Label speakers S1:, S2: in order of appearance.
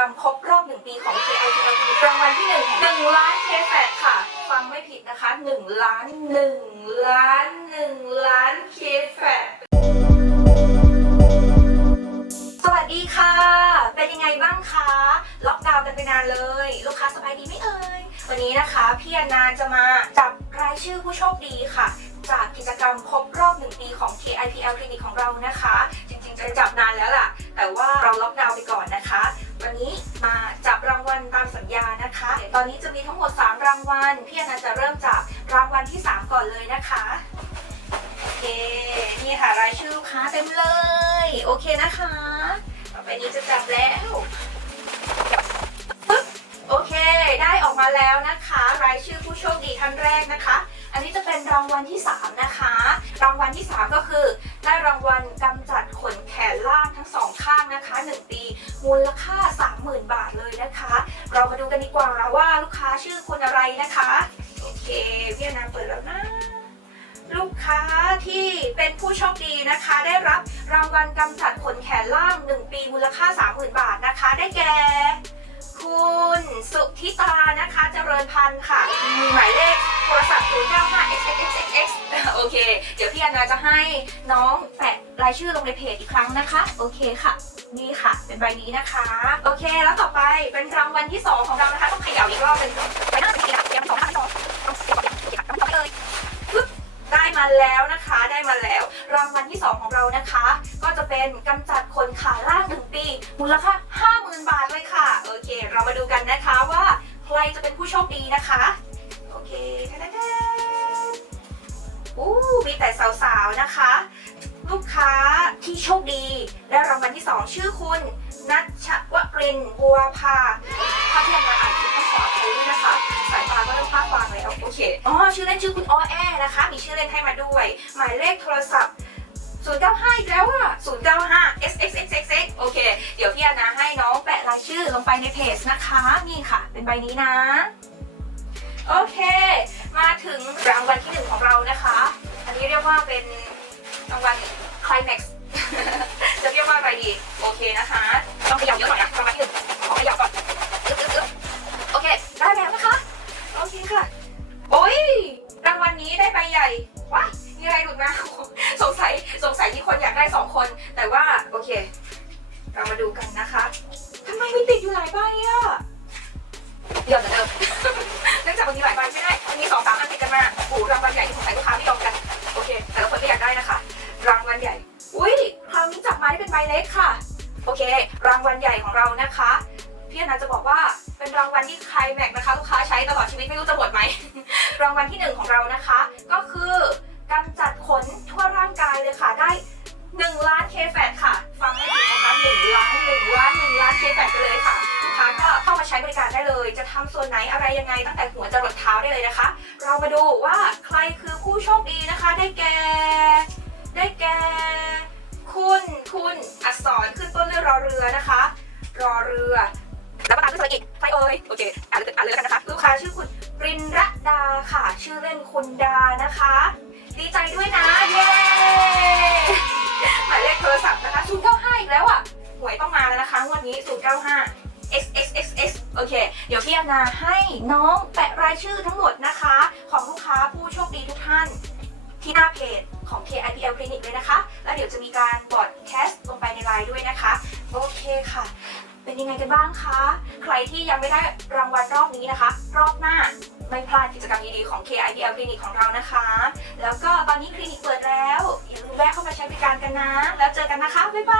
S1: รรมครบรอบหนึ่งปีของ KIT รางวัลที่หนึ่งหนึ่งล้าน K8 ค่ะ ฟังไม่ผิดนะคะหนึ่งล้านหนึ่งล้านหนึ่งล้าน K8 สวัสดีค่ะ เป็นยังไงบ้างคะ ล็อกดาวน์กันไปนานเลย ลูกค้าสบายดีไหมเอ่ย วันนี้นะคะ พี่อนานจะมาจับรายชื่อผู้โชคดีค่ะ จากกิจกรรมครบรอบหนึ่ง นะคะ ตอนนี้จะมีทั้งหมด 3 รางวัล พี่อนันต์จะเริ่มจากรางวัลที่ 3 ก่อนเลยนะคะโอเคนี่ค่ะรายชื่อลูกค้าเต็มเลย โอเคนะคะ ต่อไปนี้จะจับแล้วโอเค ได้ออกมาแล้วนะคะ รายชื่อผู้โชคดีท่านแรกนะคะ อันนี้จะเป็นรางวัลที่ 3 นะคะ รางวัลที่ 3 ก็คือ ได้รางวัลกำจัดขนแขนล่างทั้งสองข้างนะคะ 1 ปี มูลค่า พี่อนาเปิดแล้วนะ ลูกค้าที่เป็นผู้โชคดีนะคะ ได้รับรางวัลกำจัดขนแขนล่าง 1 ปีมูลค่า 30,000 บาทนะคะ ได้แก่ คุณสุธิตานะคะ เจริญพันธ์ค่ะมีหมายเลขโทรศัพท์095 x x x x โอเค เดี๋ยวพี่อนาจะให้น้องแปะรายชื่อลงในเพจอีกครั้งนะคะ โอเคค่ะ นี่ค่ะ เป็นใบนี้นะคะ โอเค แล้วต่อไปเป็นรางวัลที่ 2 ของเรานะคะ ต้องเขย่าอีกรอบเป็นใบหน้าเป็นสีดำเตรียมสอง มาแล้วนะคะ ได้มาแล้ว รางวัลที่ 2 ของเรานะคะ ก็จะเป็นกำจัดขนขาล่าง1ปี มูลค่า 50,000 บาทเลยค่ะ โอเค เรามาดูกันนะคะว่าใครจะเป็นผู้โชคดีนะคะ โอเคแทนอู้มีแต่สาวๆนะคะ ลูกค้าที่โชคดี ได้รางวัลที่ 2 ชื่อคุณนัชวรินทร์บัวพา อ๋อชื่อเล่นชื่อคุณออแอนะคะ มีชื่อเล่นให้มาด้วย หมายเลขโทรศัพท์095อีกแล้วอะ095 xxxxx โอเค เดี๋ยวพี่อนาให้น้องแปะรายชื่อลงไปในเพจนะคะ นี่ค่ะ เป็นใบนี้นะ โอเค มาถึงรางวัลที่หนึ่งของเรานะคะ อันนี้เรียกว่าเป็นรางวัล climax จะเรียกว่าอะไรดี โอเคนะคะ ต้องขย่าเยอะหน่อยนะรางวัลที่หนึ่งขอขย่าก่อนโอเค ได้แล้วนะคะ โอเคค่ะ โอ้ยรางวัลนี้ได้ใบใหญ่ว้ายมีอะไรหลุดมาสงสัยสงสัยที่คนอยากได้สองคน แต่ว่าโอเค เรามาดูกันนะคะทำไมไม่ติดอยู่หลายใบอะเดี๋ยวเดี๋ยวเดี๋ยวเนื่องจากมันมีหลายใบไม่ได้มันมีสองสามอันติดกันมาโอ้โหรางวัลใหญ่ที่สงสัยลูกค้าไม่ยอมกันโอเค แต่ละคนก็อยากได้นะคะ รางวัลใหญ่อุ้ยคราวนี้จับมาได้เป็นใบเล็กค่ะ โอเค รางวัลใหญ่ของเรานะคะ พี่อนันต์จะบอกว่าเป็นรางวัลที่ใครแม็กนะคะลูกค้าใช้ตลอดชีวิตไม่รู้จะหมดไหม รางวัลที่หนึ่งของเรานะคะ ก็คือกำจัดขนทั่วร่างกายเลยค่ะได้1ล้านเคแฟตค่ะ ฟังไม่ผิดนะคะ1ล้าน1ล้าน1ล้านเคแฟตไปเลยค่ะลูกค้าก็เข้ามาใช้บริการได้เลย จะทำส่วนไหนอะไรยังไงตั้งแต่หัวจรดเท้าได้เลยนะคะ เรามาดูว่าใครคือผู้โชคดีนะคะ ได้แก่ได้แก่คุณคุณอักษรขึ้นต้นด้วยรอเรือนะคะ รอเรือ แล้วก็ตามด้วยสระอีกใครเอ่ยโอเคอ่านเลยอ่านเลยแล้วกันนะคะลูกค้าชื่อคุณรินรดาค่ะ ชื่อเล่นคุณดานะคะ ดีใจด้วยนะเย้หมายเลขโทรศัพท์นะคะ095อีกแล้วอะหวยต้องมาแล้วนะคะงวันนี้095 x x x x โอเค เดี๋ยวพี่อนาให้น้องแปะรายชื่อทั้งหมดนะคะ ของลูกค้าผู้โชคดีทุกท่าน ที่หน้าเพจของ KIPL Clinic เลยนะคะ แล้วเดี๋ยวจะมีการ ไงกันบ้างคะ ใครที่ยังไม่ได้รางวัลรอบนี้นะคะ รอบหน้าไม่พลาดกิจกรรมดีๆของ KIPL Clinic ของเรานะคะ แล้วก็ตอนนี้คลินิกเปิดแล้วอย่าลืมแวะเข้ามาใช้บริการกันนะ แล้วเจอกันนะคะ บ๊ายบาย